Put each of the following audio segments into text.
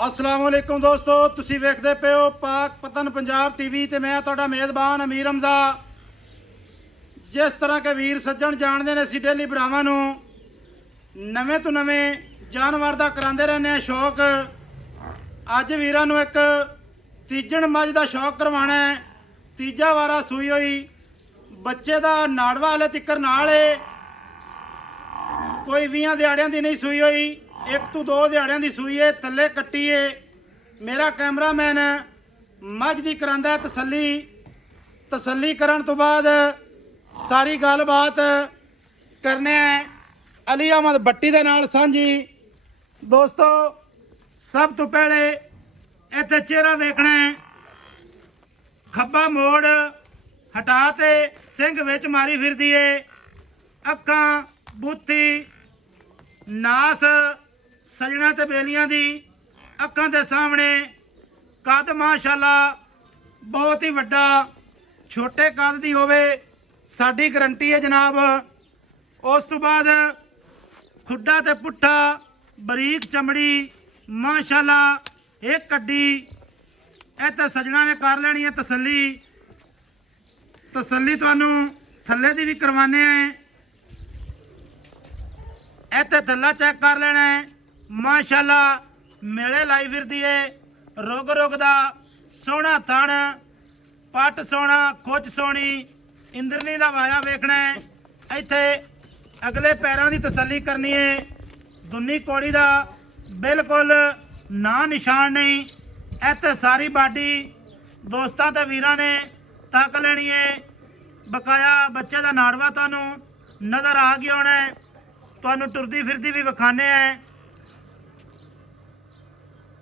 अस्सलाम वालेकुम दोस्तों, तुसी वेखदे पे हो पाक पतन पंजाब टीवी ते मैं तुहाडा मेज़बान अमीर हमजा। जिस तरह के वीर सज्जण जानते ने असीं डेली भरावां नूं नवें तो नवें जानवर दा करांदे रहने शौक। अज वीरां नूं एक तीजण मझ दा शौक करवाना है। तीजा वारा सूई होई, बच्चे दा नाड़वा हले तिक्कर नाल है, कोई 20 दिहाड़ियां दी नहीं सूई होई, 1 तो 2 दिहाड़ियां दी सूई है, थल्ले कट्टी है। मेरा कैमरामैन मझ दी करांदा तसल्ली करन तो बाद सारी गलबात करने अली अहमद भट्टी दे नाल सांझी। दोस्तों सब तो पहले इत्थे चेहरा वेखना है, खब्बा मोड़ हटा ते सिंह विच मारी फिरदी है, अक्खां बूथी नास सजना ते बेलियां दी अक्खां दे सामने, कद माशाअल्लाह बहुत ही वड्डा, छोटे कद दी होवे साडी गारंटी है जनाब। उस तो बाद खुड्डा ते पुट्ठा बरीक चमड़ी माशाअल्लाह एक कड्डी। इत्थे सजना ने कर लेनी है तसल्ली तुहानू थल्ले दी भी करवाने हैं। इत्थे थल्ला चेक कर लेना है माशाअल्लाह, मेले लाई फिरदी है, रुग दा सोहना थण, पट सोहना, खुच सोहनी, इंद्रनी दा वाया वेखना है। इत्थे अगले पैरों की तसल्ली करनी है, दुन्नी कोड़ी दा बिल्कुल ना निशान नहीं। इत्थे सारी बाडी दोस्तां ते वीरां ने तक लेनी है। बकाया बच्चे दा नाड़वा तुहानू नज़र आ गया होना है, तुहानू टुरदी फिरदी भी विखाने हैं।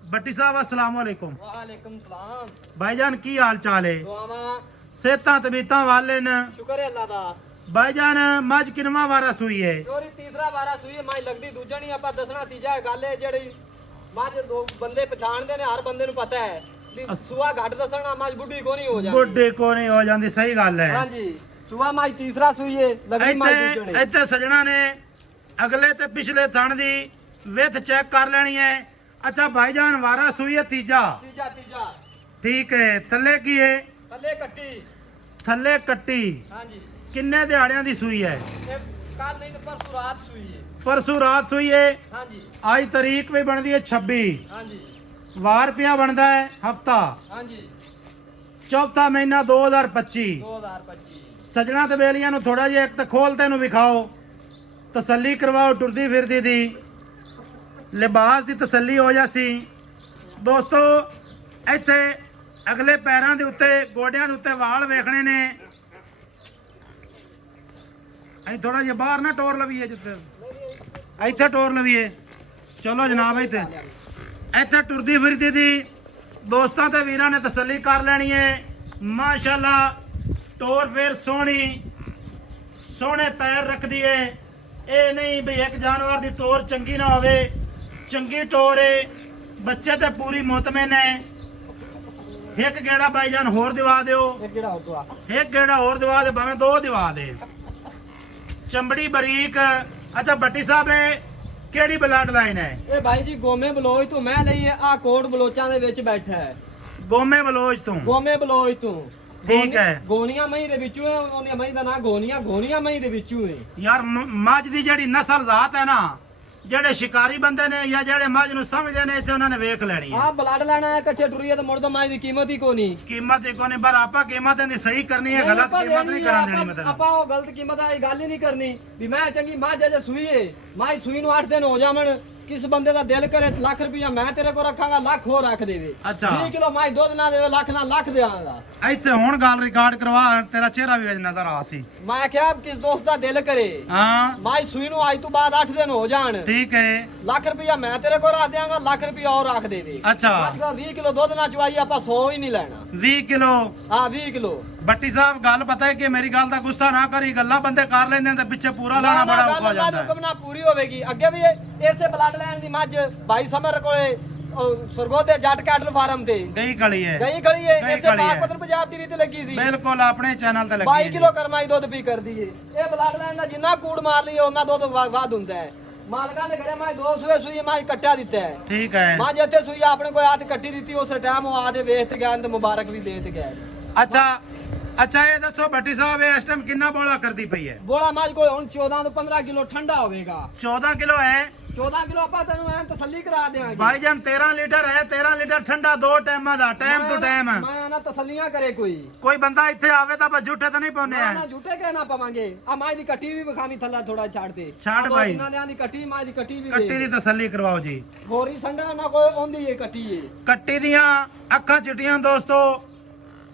भट्टी साहब अस्सलाम वालेकुम। वालेकुम सलाम भाईजान की हाल चाल है? दुआवां सेहतां तबीयतां वाले न? शुक्र है अल्लाह दा। भाईजान मझ किनवा वारा सूई है? चोरी तीसरा वारा सूई है, माई लगदी दूजा नहीं। आपां दसना तीजा गल है जेड़ी मझ लोग बंदे पछाणदे ने, हर बंदे नूं पता है भी सूआ घट दसना मझ बुढ़ी को नहीं हो जाती, बुढ़ी को नहीं हो जाती। सही गल है। हां जी, सूआ माई तीसरा सूई है, लगदी माई दूजा नहीं। इत्थे सजना ने अगले ते पिछले थण दी विथ चेक कर लेनी है। अच्छा भाईजान वारा सूई है तीजा? तीजा ठीक है। थल्ले की है? थल्ले कट्टी। थल्ले कट्टी। हां जी, किन्ने दिहाड़ियां दी सूई है? ये कल नहीं तो परसों रात सूई है। परसों रात सूई है। हां जी, आज तारीख भी बनती है 26, हां जी, वार पिया बनता है हफ्ता, हां जी, चौथा महीना 2025। 2025। सजना ते बेलियां नूं थोड़ा जिहा एक तो खोलते नूं विखाओ, तसल्ली करवाओ, टुरदी फिरदी दी लिबास दी तसल्ली हो जासी। दोस्तों इत्थे अगले पैरों के उत्ते गोडियां के उत्ते वाल वेखने ने। अं थोड़ा जिहा बाहर ना टोर लवीए, जिते इत्थे टोर लवीए। चलो जनाब इत्थे इत्थे टुरदी फिरदी दी दोस्तों ते वीरां ने तसल्ली कर लेनी है। माशाअल्लाह टोर फिर सोहनी, सोहने पैर रखदी है। ये नहीं भी एक जानवर की टोर चंगी ना होवे, चंगी टोर है, बच्चे ते पूरी मुतमिन है। एक गेड़ा भाईजान होर दिवा दिओ, एक गेड़ा हो दुआ। एक गेड़ा होर दिवा दे, भावें 2 दिवा दे। चमड़ी बरीक। अच्छा भट्टी साहब केड़ी ब्लड लाइन है? ए भाई जी गोमे बलोच तो मैं ਲਈ ਆ ਕੋਟ ਬਲੋਚਾਂ ਦੇ ਵਿੱਚ ਬੈਠਾ ਹੈ। गोमे बलोच तू? ਗੋਮੇ ਬਲੋਚ ਤੋਂ। ठीक है। ਗੋਨੀਆਂ ਮਈ ਦੇ ਵਿੱਚੋਂ ਹੈ, ਉਹਦੀਆਂ ਮਈ ਦਾ ਨਾਂ ਗੋਨੀਆਂ ਮਈ ਦੇ ਵਿੱਚੋਂ ਹੈ। यार मझ की जिहड़ी नस्ल जात है ना, ਜਿਹੜੇ शिकारी बंदे ने या ਜਿਹੜੇ मझ ਨੂੰ ਸਮਝਦੇ ਨੇ, ਇੱਥੇ ਉਹਨਾਂ ਨੇ ਵੇਖ ਲੈਣੀ ਹੈ। ਆ ਬਲੱਡ ਲੈਣਾ ਹੈ ਕੱਚੇ ਟੁਰੀਏ ਤੇ ਮੁੜ ਤੋਂ ਮਈ ਦੀ ਕੀਮਤ ਹੀ ਕੋਈ ਨਹੀਂ। कीमत ही कोनी, पर आपा कीमत ਦੀ ਸਹੀ ਕਰਨੀ ਹੈ, ਗਲਤ कीमत नहीं करा देनी। मतलब ਆਪਾਂ ਉਹ ਗਲਤ ਕੀਮਤ ਵਾਲੀ ਗੱਲ ਹੀ ਨਹੀਂ ਕਰਨੀ ਵੀ ਮੈਂ ਚੰਗੀ ਮੱਝ ਜੇ ਸੂਈ ਹੈ, ਮਾਈ ਸੂਈ ਨੂੰ 8 ਦਿਨ ਹੋ ਜਾਵਣ, किस बंदे का दिल करे लाख रुपया मैं तेरे को रखांगा, लाख हो रख देवे। अच्छा 20 किलो माई दूध ना देवे, लाख ना लाख देवांगा। ਇੱਥੇ ਹੁਣ ਗੱਲ ਰਿਕਾਰਡ ਕਰਵਾ, ਤੇਰਾ ਚਿਹਰਾ ਵੀ ਵਿੱਚ ਨਜ਼ਰ ਆ ਸੀ। मैं क्या किस दोस्त का दिल करे हाँ माई सुई नु आज तो बाद 8 दिन हो जान, ठीक है। लाख रुपया मैं तेरे को रख देंगा, लाख रुपया और रख देवे। अच्छा 20 किलो दूध ना चुवाई आप 100 ही नहीं लेना। 20 किलो? हाँ 20 किलो। भट्टी साहब गल पता है कि मेरी गल का गुस्सा ना करी, गल्ला बंदे कर लेंदे ते पिछे पूरा लाना बड़ा औखा हो जाता है। हुक्म ना पूरी होवेगी। अगे भी ऐसे ब्लड लाइन दी मੱਝ भाई समर कोले सरगोदे जट कैटल फार्म ते गई खड़ी है, गई खड़ी है। गई ऐसे खड़ी है। पाकपत्र पंजाब टीवी ते लगी सी, बिल्कुल अपने चैनल ते लगी 22 है किलो करमाई दुध पी कर दी है। ये ब्लड लाइन दा जिन्ना कूड़ मार लियो उन्ना दुध वाद हुंदा है। ਮਾਲਕਾਂ ਦੇ ਘਰੇ ਮੈਂ 2 ਸੂਏ ਸੂਈ ਮੈਂ ਕੱਟਿਆ ਦਿੱਤਾ ਹੈ ਠੀਕ ਹੈ ਮੈਂ ਜਿੱਥੇ ਸੂਈ ਆਪਣੇ ਕੋਈ ਆਤ ਕੱਟੀ ਦਿੱਤੀ ਉਸੇ ਟਾਈਮ ਉਹ ਆਦੇ ਵੇਚ ਤੇ ਗਿਆ ਤੇ ਮੁਬਾਰਕ ਵੀ ਦੇ ਤੇ ਗਿਆ ਅੱਛਾ ਇਹ ਦੱਸੋ ਭੱਟੀ ਸਾਹਿਬ ਇਸ ਟਾਈਮ ਕਿੰਨਾ ਬੋਲਾ ਕਰਦੀ ਪਈ ਹੈ ਬੋਲਾ ਮਾਝ ਕੋਈ ਹੁਣ 14 ਤੋਂ 15 ਕਿਲੋ ਠੰਡਾ ਹੋਵੇਗਾ 14 ਕਿਲੋ ਹੈ 14 ਕਿਲੋ ਆਪਾਂ ਤੈਨੂੰ ਐ ਤਸੱਲੀ ਕਰਾ ਦੇਾਂਗੇ ਭਾਈਜਾਨ 13 ਲੀਟਰ ਹੈ 13 ਲੀਟਰ ਠੰਡਾ 2 ਟਾਈਮਾਂ ਦਾ ਟਾਈਮ ਟੂ ਟਾਈਮ ਮੈਂ ਨਾ ਤਸੱਲੀਆਂ ਕਰੇ ਕੋਈ ਬੰਦਾ ਇੱਥੇ ਆਵੇ ਤਾਂ ਆਪਾਂ ਝੂਠੇ ਤਾਂ ਨਹੀਂ ਪਾਉਨੇ ਆ ਨਾ ਝੂਠੇ ਕਹਿ ਨਾ ਪਵਾਂਗੇ ਆ ਮਾਝ ਦੀ ਕੱਟੀ ਵੀ ਵਿਖਾਵੀ ਥੱਲਾ ਥੋੜਾ ਛੱਡ ਦੇ ਛੱਡ ਭਾਈ। ਇਹਨਾਂ ਦੇ ਦੀ ਕੱਟੀ ਮਾਝ ਦੀ ਕੱਟੀ ਵੀ ਕੱਟੀ ਦੀ ਤਸੱਲੀ ਕਰਵਾਓ ਜੀ ਗੋਰੀ ਸੰਡਾ ਨਾ ਕੋਈ ਆਉਂਦੀ ਏ ਕੱਟੀ ਏ ਕੱਟੀ ਦੀਆਂ ਅੱਖਾਂ ਚਿੱਟੀਆਂ ਦੋਸਤੋ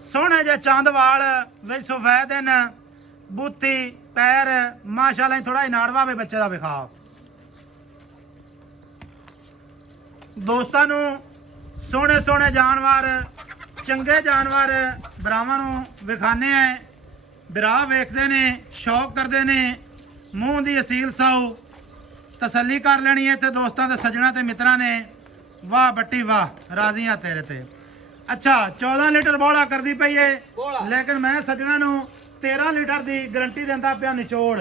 ਸੋਹਣੇ ਜਿਹੇ ਚੰਦ ਵਾਲ ਵਿੱਚ ਸਫੈਦ ਹਨ ਬੂਥੀ ਪੈਰ ਮਾਸ਼ਾਅੱਲਾ ਥੋੜਾ ਇਨਾੜਵਾ ਵੇ ਬੱਚੇ ਦਾ ਵਿਖਾ ਦੋਸਤਾਂ ਨੂੰ ਸੋਹਣੇ ਸੋਹਣੇ ਜਾਨਵਰ ਚੰਗੇ ਜਾਨਵਰ ਭਰਾਵਾਂ ਨੂੰ ਵਿਖਾਣੇ ਆ ਭਰਾ ਵੇਖਦੇ ਨੇ ਸ਼ੌਕ ਕਰਦੇ ਨੇ ਮੂੰਹ ਦੀ ਅਸੀਲ ਸਾਊ ਤਸੱਲੀ ਕਰ ਲੈਣੀ ਹੈ ਤੇ ਦੋਸਤਾਂ ਦੇ ਸੱਜਣਾ ਤੇ ਮਿੱਤਰਾਂ ਨੇ ਵਾਹ ਬੱਟੀ ਵਾਹ ਰਾਜ਼ੀਆਂ ਤੇਰੇ ਤੇ ਅੱਛਾ 14 ਲੀਟਰ ਬੋਲਾ ਕਰਦੀ ਪਈ ਏ ਲੇਕਿਨ ਮੈਂ ਸੱਜਣਾ ਨੂੰ 13 ਲੀਟਰ ਦੀ ਗਾਰੰਟੀ ਦਿੰਦਾ ਪਿਆ ਨਿਚੋੜ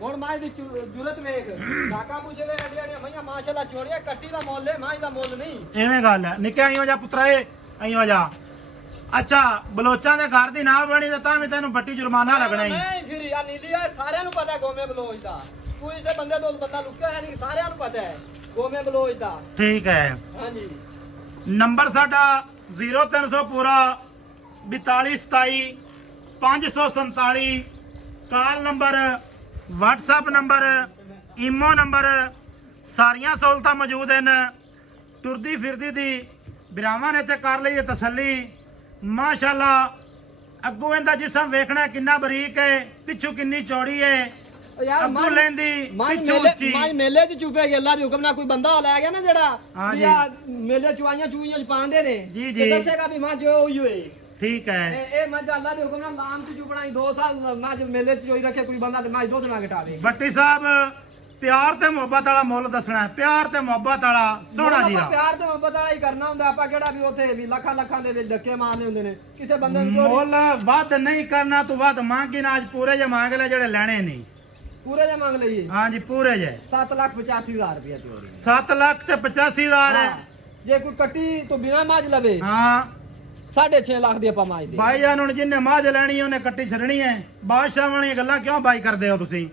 ਹੁਣ ਮਾਝ ਦੀ ਜੁਰਤ ਵੇਖ ਕਾਕਾ ਪੁੱਛੇ ਵੇ ਅੜੀਆਂ ਮਈਆਂ ਮਾਸ਼ਾਅੱਲਾ ਚੋੜੀਆਂ ਕੱਟੀ ਦਾ ਮੁੱਲ ਹੈ ਮਾਝ ਦਾ ਮੁੱਲ ਨਹੀਂ ਐਵੇਂ ਗੱਲ ਹੈ ਨਿੱਕੇ ਆਈਓ ਜਾ ਪੁੱਤਰਾ ਏ ਆਈਓ ਜਾ ਅੱਛਾ ਬਲੋਚਾਂ ਦੇ ਘਰ ਦੀ ਨਾ ਬਣੀ ਤਾਂ ਵੀ ਤੈਨੂੰ ਬੱਟੀ ਜੁਰਮਾਨਾ ਲੱਗਣਾ ਹੀ ਨਹੀਂ ਫਿਰ ਆ ਨੀਲੀ ਆ ਸਾਰਿਆਂ ਨੂੰ ਪਤਾ ਗੋਮੇ ਬਲੋਚ ਦਾ ਕੋਈ ਇਸੇ ਬੰਦੇ ਤੋਂ ਬੰਦਾ ਲੁਕਿਆ ਹੈ ਨਹੀਂ ਸਾਰਿਆਂ ਨੂੰ ਪਤਾ ਹੈ ਗੋਮੇ ਬਲੋਚ ਦਾ ਠੀਕ ਹੈ ਹਾਂਜੀ ਨੰਬਰ ਸਾਡਾ 0300 ਪੂਰਾ 4227 547 call number WhatsApp number imo number ਸਾਰੀਆਂ ਸਹੂਲਤਾਂ ਮੌਜੂਦ ਹਨ ਟੁਰਦੀ ਫਿਰਦੀ ਦੀ ਬਿਰਾਵਾਂ ਨੇ ਤੇ ਕਰ ਲਈ ਤਸੱਲੀ ਮਾਸ਼ਾਅੱਲਾ ਅੱਗੋਂ ਇਹਦਾ ਜਿਸਮ ਵੇਖਣਾ ਕਿੰਨਾ ਬਰੀਕ ਹੈ ਪਿੱਛੋਂ ਕਿੰਨੀ ਚੌੜੀ ਹੈ ਯਾਰ ਅੱਗੋਂ ਲੈਂਦੀ ਪਿੱਛੋਂ ਉੱਚੀ ਮਾਝ ਮੇਲੇ 'ਚ ਚੁੱਪੇ ਗਿਆ ਅੱਲਾ ਦੇ ਹੁਕਮ ਨਾਲ ਕੋਈ ਬੰਦਾ ਲੈ ਗਿਆ ਨਾ ਜਿਹੜਾ ਹਾਂ ਜੀ। ਮੇਲੇ ਚੁਆਈਆਂ ਚੂਈਆਂ ਚ ਪਾਉਂਦੇ ਨੇ ਜੀ, ਤੇ ਜੀ। ਦੱਸੇਗਾ ਵੀ ਮਾਝ ਉਹੀ ਹੋਏ ਠੀਕ ਹੈ ਇਹ ਮੱਝ ਅੱਲਾ ਦੇ ਹੁਕਮ ਨਾਲ ਲਾਮ ਚ ਚੁਪਣਾਈ 2 ਸਾਲ ਮੱਝ ਮੇਲੇ ਚ ਚੋਈ ਰੱਖੇ ਕੋਈ ਬੰਦਾ ਤੇ ਮੱਝ ਦੁੱਧ ਨਾ ਘਟਾਵੇ ਬੱਟੀ ਸਾਹਿਬ ਪਿਆਰ ਤੇ ਮੁਹੱਬਤ ਵਾਲਾ ਮੁੱਲ ਦੱਸਣਾ ਹੈ ਪਿਆਰ ਤੇ ਮੁਹੱਬਤ ਵਾਲਾ ਸੋਹਣਾ ਜੀ ਆਪਾਂ ਪਿਆਰ ਤੇ ਮੁਹੱਬਤ ਵਾਲਾ ਹੀ ਕਰਨਾ ਹੁੰਦਾ ਆਪਾਂ ਕਿਹੜਾ ਵੀ ਉੱਥੇ ਵੀ ਲੱਖਾਂ ਲੱਖਾਂ ਦੇ ਵਿੱਚ ਧੱਕੇ ਮਾਰਨੇ ਹੁੰਦੇ ਨੇ ਕਿਸੇ ਬੰਦੇ ਨੂੰ ਚੋਰੀ ਮੁੱਲ ਵੱਧ ਨਹੀਂ ਕਰਨਾ ਤੂੰ ਵੱਧ ਮੰਗੀ ਨਾ ਅੱਜ ਪੂਰੇ ਜੇ ਮੰਗ ਲੈ ਜਿਹੜੇ ਲੈਣੇ ਨਹੀਂ ਪੂਰੇ ਜੇ ਮੰਗ ਲਈਏ ਹਾਂਜੀ ਪੂਰੇ ਜੇ 7,85,000 ਰੁਪਏ ਚੋਰੀ 7 ਲੱਖ ਤੇ 85,000 ਹਾਂ। ਜੇ ਕੋਈ ਕੱਟੀ ਤੋਂ ਬਿਨਾ ਮੱਝ ਲਵੇ ਹਾਂ 6.5 ਲੱਖ ਦੀ ਆਪਾਂ ਮੱਝ ਦੇ ਭਾਈ ਜਾਨ ਹੁਣ ਜਿੰਨੇ ਮਾਝ ਲੈਣੀ ਹੈ ਉਹਨੇ ਕੱਟੀ ਛੱਡਣੀ ਹੈ ਬਾਦਸ਼ਾਹ ਵਾਲੀਆਂ ਗੱਲਾਂ ਕਿਉਂ ਬਾਈ ਕਰਦੇ ਹੋ ਤੁਸੀਂ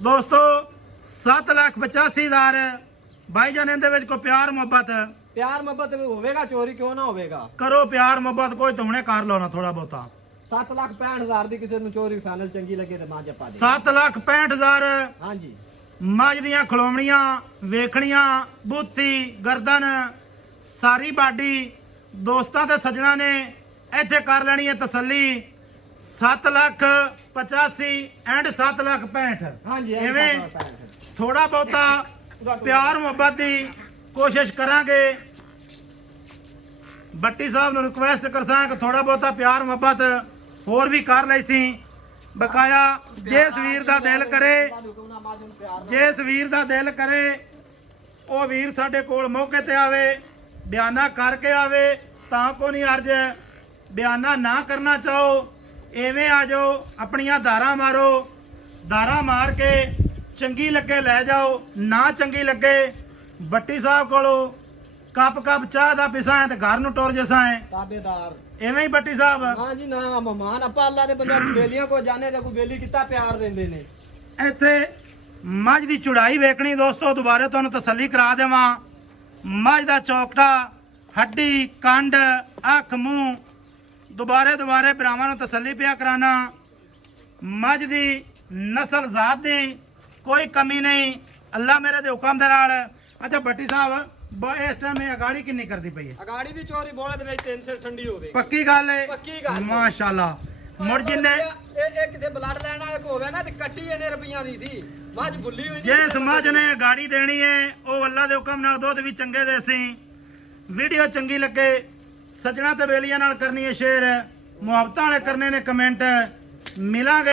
ਦੋਸਤੋ 7,85,000 ਭਾਈ ਜਾਨ ਇਹਦੇ ਵਿੱਚ ਕੋਈ ਪਿਆਰ ਮੁਹੱਬਤ ਪਿਆਰ ਮੁਹੱਬਤ ਹੋਵੇਗਾ ਚੋਰੀ ਕਿਉਂ ਨਾ ਹੋਵੇਗਾ ਕਰੋ ਪਿਆਰ ਮੁਹੱਬਤ ਕੋਈ ਤੁਮਨੇ ਕਰ ਲਓ ਨਾ ਥੋੜਾ ਬਹੁਤਾ 7,65,000 ਦੀ ਕਿਸੇ ਨੂੰ ਚੋਰੀ ਫਾਈਨਲ ਚੰਗੀ ਲੱਗੇ ਤੇ ਮੱਝ ਆਪਾਂ ਦੇ 7,65,000 ਹਾਂਜੀ ਮੱਝ ਦੀਆਂ ਖਲੋਮਣੀਆਂ ਵੇਖਣੀਆਂ ਬੂਥੀ ਗਰਦਨ ਸਾਰੀ ਬਾਡੀ ਦੋਸਤਾਂ ਤੇ ਸੱਜਣਾ ਨੇ ਇੱਥੇ ਕਰ ਲੈਣੀ ਹੈ ਤਸੱਲੀ 7,85,000 ਐਂਡ 7,65,000 ਹਾਂਜੀ ਐਵੇਂ ਥੋੜਾ ਬਹੁਤਾ ਪਿਆਰ ਮੁਹੱਬਤ ਦੀ ਕੋਸ਼ਿਸ਼ ਕਰਾਂਗੇ ਬੱਟੀ ਸਾਹਿਬ ਨੂੰ ਰਿਕੁਐਸਟ ਕਰਸਾਂ ਕਿ ਥੋੜਾ ਬਹੁਤਾ ਪਿਆਰ ਮੁਹੱਬਤ ਹੋਰ ਵੀ ਕਰ ਲਈ ਸੀ ਬਕਾਇਆ ਜਿਸ ਵੀਰ ਦਾ ਦਿਲ ਕਰੇ ਜਿਸ ਵੀਰ ਦਾ ਦਿਲ ਕਰੇ ਉਹ ਵੀਰ ਸਾਡੇ ਕੋਲ ਮੌਕੇ ਤੇ ਆਵੇ ਬਿਆਨਾ ਕਰਕੇ ਆਵੇ ਤਾਂ ਕੋ ਨਹੀਂ ਅਰਜ ਬਿਆਨਾ ਨਾ ਕਰਨਾ ਚਾਹੋ ਐਵੇਂ ਆ ਜਾਓ ਆਪਣੀਆਂ ਧਾਰਾਂ ਮਾਰੋ ਧਾਰਾਂ ਮਾਰ ਕੇ ਚੰਗੀ ਲੱਗੇ ਲੈ ਜਾਓ ਨਾ ਚੰਗੀ ਲੱਗੇ ਬੱਟੀ ਸਾਹਿਬ ਕੋਲੋਂ ਕੱਪ ਚਾਹ ਦਾ ਪਿਸਾ ਹੈ ਤੇ ਘਰ ਨੂੰ ਟੁਰ ਜਸਾਂ ਹੈ ਤਾਬੇਦਾਰ ਐਵੇਂ ਹੀ ਬੱਟੀ ਸਾਹਿਬ ਹਾਂ ਜੀ ਨਾ ਮਹਿਮਾਨ ਆਪਾਂ ਅੱਲਾ ਦੇ ਬੰਦੇ ਬੇਲੀਆਂ ਕੋ ਜਾਣੇ ਤੇ ਕੋਈ ਬੇਲੀ ਕਿਤਾ ਪਿਆਰ ਦਿੰਦੇ ਨੇ ਇੱਥੇ ਮੱਝ ਦੀ ਚੁੜਾਈ ਵੇਖਣੀ ਦੋਸਤੋ ਦੁਬਾਰੇ ਤੁਹਾਨੂੰ ਤਸੱਲੀ ਕਰਾ ਦੇਵਾਂ ਮੱਝ ਦਾ ਚੌਕਟਾ ਹੱਡੀ ਕੰਡ ਅੱਖ ਮੂੰਹ ਦੁਬਾਰੇ ਭਰਾਵਾਂ ਨੂੰ ਤਸੱਲੀ ਪਿਆ ਕਰਾਣਾ ਮੱਝ ਦੀ ਨਸਲ ਜ਼ਾਤ ਦੀ ਕੋਈ ਕਮੀ ਨਹੀਂ ਅੱਲਾ ਮੇਰੇ ਦੇ ਹੁਕਮ ਦੇ ਨਾਲ ਅੱਛਾ ਬੱਟੀ ਸਾਹਿਬ ਇਸ ਟਾਈਮ ਇਹ ਅਗਾੜੀ ਕਿੰਨੀ ਕਰਦੀ ਪਈ ਹੈ ਅਗਾੜੀ ਵੀ ਚੋਰੀ ਬੋਲੇ ਦੇ ਵਿੱਚ 3 ਸਿਰ ਠੰਡੀ ਹੋਵੇ ਪੱਕੀ ਗੱਲ ਹੈ ਪੱਕੀ ਗੱਲ ਹੈ। ਮਾਸ਼ਾਅੱਲਾ ਮੁੜ ਜਿੰਨੇ ਇਹ ਕਿਸੇ ਬਲੱਡ ਲੈਣ ਵਾਲੇ ਕੋ ਹੋਵੇ ਨਾ ਤੇ ਕੱਟੀ ਇਹਨੇ ਰੁਪਈਆਂ ਦੀ ਸੀ ਮੱਝ ਬੁੱਲੀ ਹੋਈ ਜਿਸ ਮੱਝ ਨੇ ਗਾੜੀ ਦੇਣੀ ਹੈ ਉਹ ਅੱਲਾ ਦੇ ਹੁਕਮ ਨਾਲ ਦੁੱਧ ਵੀ ਚੰਗੇ ਦੇ ਸੀ ਵੀਡੀਓ ਚੰਗੀ ਲੱਗੇ ਸੱਜਣਾ ਤੇ ਬੇਲੀਆਂ ਨਾਲ ਕਰਨੀ ਹੈ ਸ਼ੇਅਰ ਮੁਹੱਬਤਾਂ ਵਾਲੇ ਕਰਨੇ ਨੇ ਕਮੈਂਟ ਮਿਲਾਂਗੇ